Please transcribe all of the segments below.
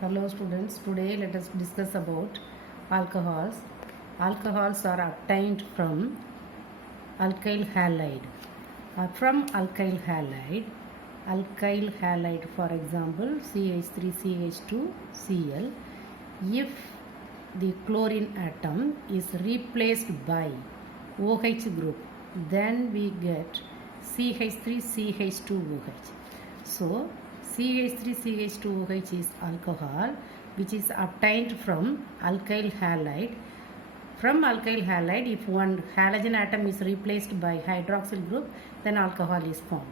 Hello students, today let us discuss about alcohols. Alcohols are obtained from alkyl halide. Alkyl halide for example CH3CH2Cl. If the chlorine atom is replaced by OH group, then we get CH3CH2OH. So CH3CH2OH is alcohol which is obtained from alkyl halide. From alkyl halide, if one halogen atom is replaced by hydroxyl group, then alcohol is formed.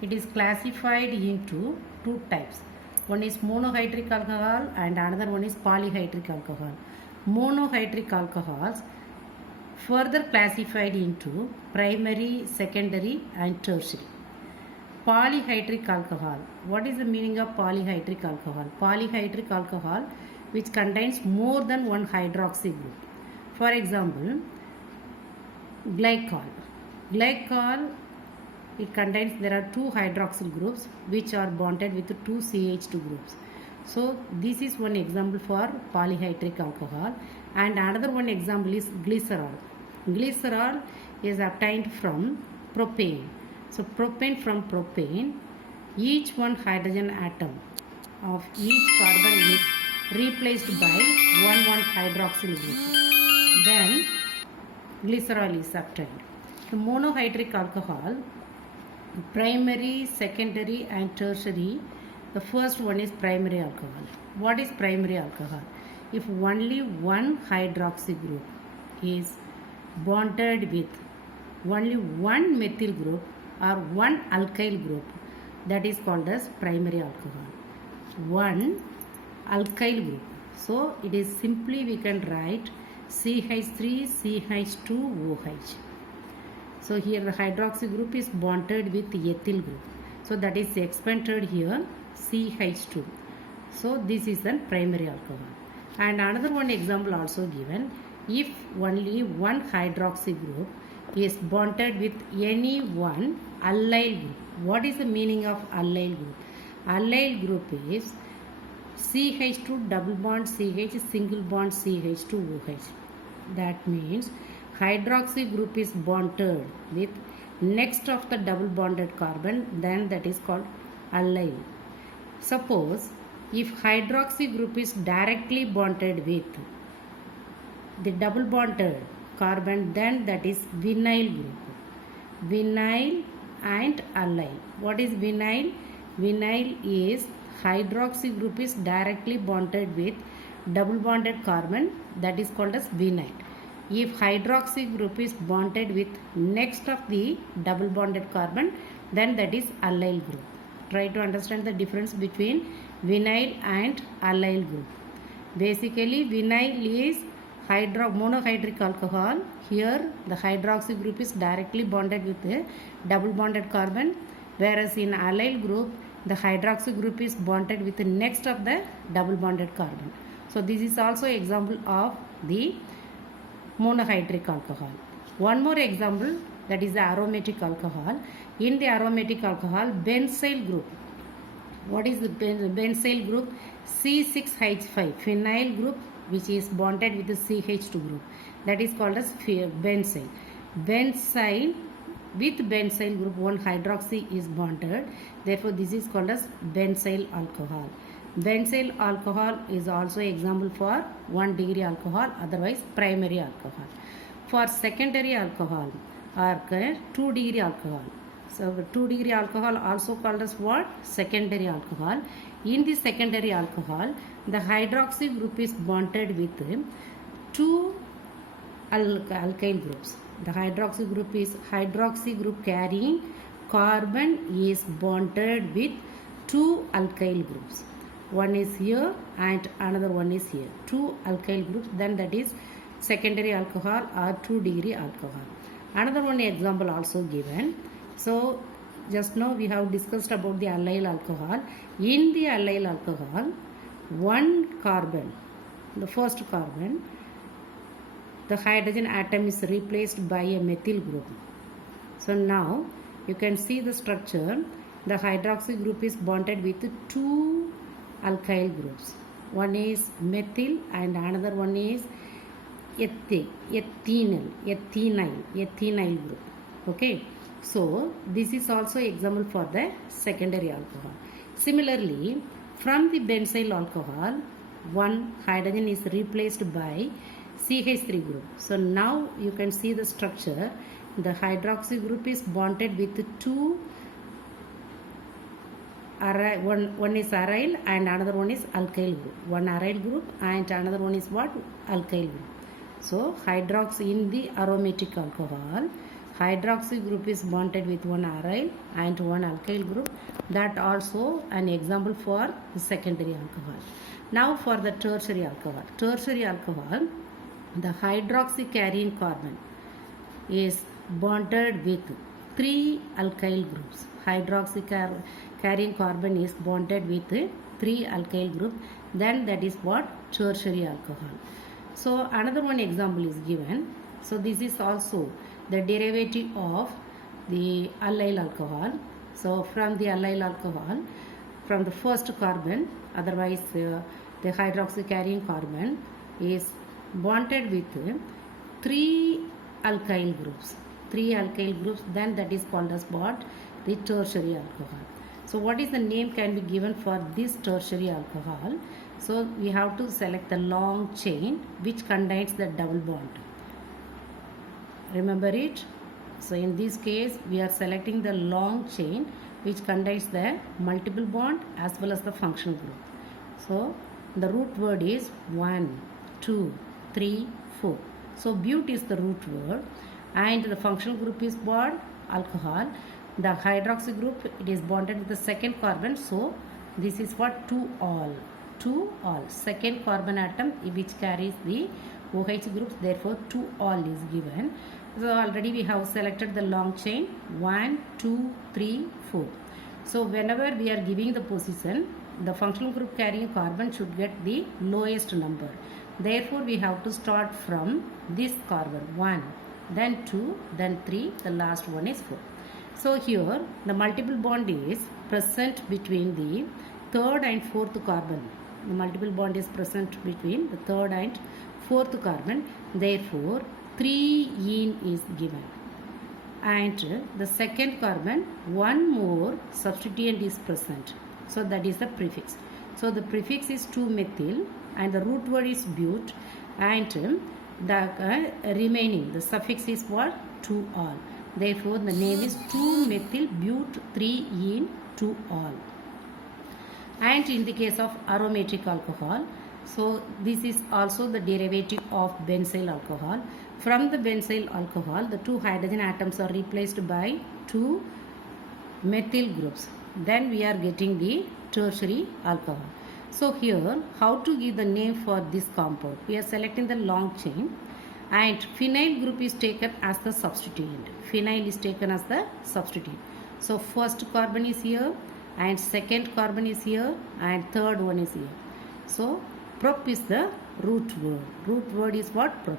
It is classified into two types. One is monohydric alcohol and another one is polyhydric alcohol. Monohydric alcohols further classified into primary, secondary and tertiary. Polyhydric alcohol. What is the meaning of polyhydric alcohol? Polyhydric alcohol which contains more than one hydroxy group. For example, glycol. Glycol, it contains, there are two hydroxyl groups which are bonded with two CH2 groups. So this is one example for polyhydric alcohol, and another one example is glycerol. Glycerol is obtained from propane. So propane from propane, each one hydrogen atom of each carbon is replaced by one hydroxyl group. Then glycerol is obtained. The monohydric alcohol, primary, secondary and tertiary. The first one is primary alcohol. What is primary alcohol? If only one hydroxy group is bonded with only one methyl group or one alkyl group, that is called as primary alcohol. One alkyl group. So it is simply we can write CH3CH2OH. So here the hydroxy group is bonded with ethyl group. So that is expanded here CH2. So this is the primary alcohol. And another one example also given. If only one hydroxy group is bonded with any one allyl group. What is the meaning of allyl group? Allyl group is CH2 double bond CH single bond CH2OH. That means hydroxy group is bonded with next of the double bonded carbon, then that is called allyl. Suppose if hydroxy group is directly bonded with the double bonded carbon, then that is vinyl group. Vinyl and allyl. What is vinyl? Vinyl is hydroxy group is directly bonded with double bonded carbon, that is called as vinyl. If hydroxy group is bonded with next of the double bonded carbon, then that is allyl group. Try to understand the difference between vinyl and allyl group. Basically vinyl is monohydric alcohol. Here the hydroxy group is directly bonded with a double bonded carbon, whereas in allyl group the hydroxy group is bonded with the next of the double bonded carbon. So this is also example of the monohydric alcohol. One more example, that is the aromatic alcohol. In the aromatic alcohol, benzyl group. What is the benzyl group? C6H5 phenyl group which is bonded with the CH2 group, that is called as benzyl. Benzyl with benzyl group one hydroxy is bonded, therefore this is called as benzyl alcohol. Benzyl alcohol is also example for 1 degree alcohol, otherwise primary alcohol. For secondary alcohol or 2 degree alcohol. So 2 degree alcohol also called as what? Secondary alcohol. In the secondary alcohol, the hydroxy group is bonded with two alkyl groups. The hydroxy group is hydroxy group carrying carbon is bonded with two alkyl groups. One is here and another one is here. Two alkyl groups, then that is secondary alcohol or 2 degree alcohol. Another one example also given. So just now we have discussed about the allyl alcohol. In the allyl alcohol, one carbon, the first carbon, the hydrogen atom is replaced by a methyl group. So now you can see the structure. The hydroxy group is bonded with two alkyl groups. one is methyl and another one is ethynyl group. Okay, so this is also example for the secondary alcohol. Similarly, from the benzyl alcohol, one hydrogen is replaced by CH3 group. So now you can see the structure. The hydroxy group is bonded with two one is aryl and another one is alkyl group. One aryl group and another one is what? Alkyl group. So hydroxy in the aromatic alcohol, hydroxy group is bonded with one aryl and one alkyl group. That also an example for the secondary alcohol. Now for the tertiary alcohol. Tertiary alcohol, the hydroxy carrying carbon is bonded with three alkyl groups. Hydroxy carrying carbon is bonded with three alkyl group. Then that is what? Tertiary alcohol. So another one example is given. So this is also the derivative of the allyl alcohol. So from the allyl alcohol, from the first carbon, otherwise the hydroxy carrying carbon is bonded with three alkyl groups. Three alkyl groups, then that is called as what? The tertiary alcohol. So what is the name can be given for this tertiary alcohol? So we have to select the long chain which contains the double bond. Remember it? So in this case we are selecting the long chain which contains the multiple bond as well as the functional group. So the root word is 1, 2, 3, 4. So bute is the root word and the functional group is what? Alcohol. The hydroxy group, it is bonded with the second carbon. So this is what? 2-all. 2-all. Second carbon atom which carries the OH groups. Therefore 2-all is given. So already we have selected the long chain 1, 2, 3, 4. So whenever we are giving the position, the functional group carrying carbon should get the lowest number. Therefore we have to start from this carbon 1, then 2, then 3, the last one is 4. So here the multiple bond is present between the third and fourth carbon. The multiple bond is present between the third and fourth carbon. Therefore 3-ene is given. And the second carbon, one more substituent is present. So that is the prefix. So the prefix is 2-methyl and the root word is bute, and the remaining, the suffix is what? 2-all. Therefore the name is 2-methyl bute 3-ene 2-all. And in the case of aromatic alcohol, so this is also the derivative of benzyl alcohol. From the benzyl alcohol, the two hydrogen atoms are replaced by two methyl groups. Then we are getting the tertiary alcohol. So here, how to give the name for this compound? We are selecting the long chain and phenyl group is taken as the substituent. Phenyl is taken as the substituent. So first carbon is here and second carbon is here and third one is here. So prop is the root word. Root word is what? Prop.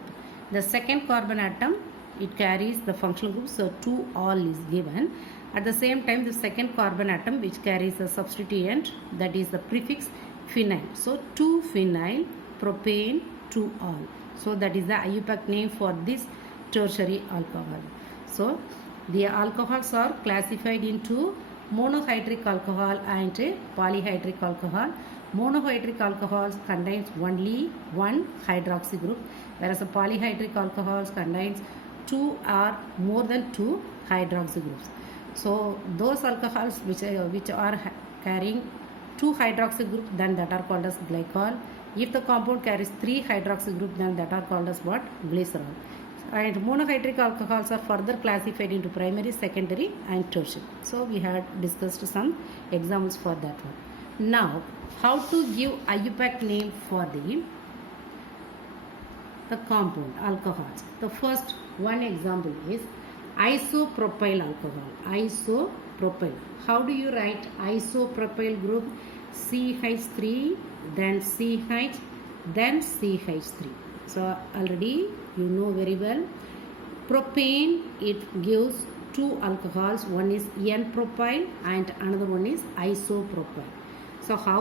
The second carbon atom, it carries the functional group, so 2-all is given. At the same time, the second carbon atom which carries a substituent, that is the prefix phenyl. So 2-phenyl propane 2-all. So that is the IUPAC name for this tertiary alcohol. So the alcohols are classified into monohydric alcohol and polyhydric alcohol. Monohydric alcohols contains only one hydroxy group, whereas the polyhydric alcohols contains two or more than two hydroxy groups. So those alcohols which are carrying two hydroxy groups, then that are called as glycol. If the compound carries three hydroxy groups, then that are called as what? Glycerol. And monohydric alcohols are further classified into primary, secondary and tertiary. So we had discussed some examples for that one. Now, how to give IUPAC name for the compound alcohols? The first one example is isopropyl alcohol. Isopropyl. How do you write isopropyl group? CH3, then CH, then CH3. So already you know very well. Propane, it gives two alcohols. One is N-propyl and another one is isopropyl. So how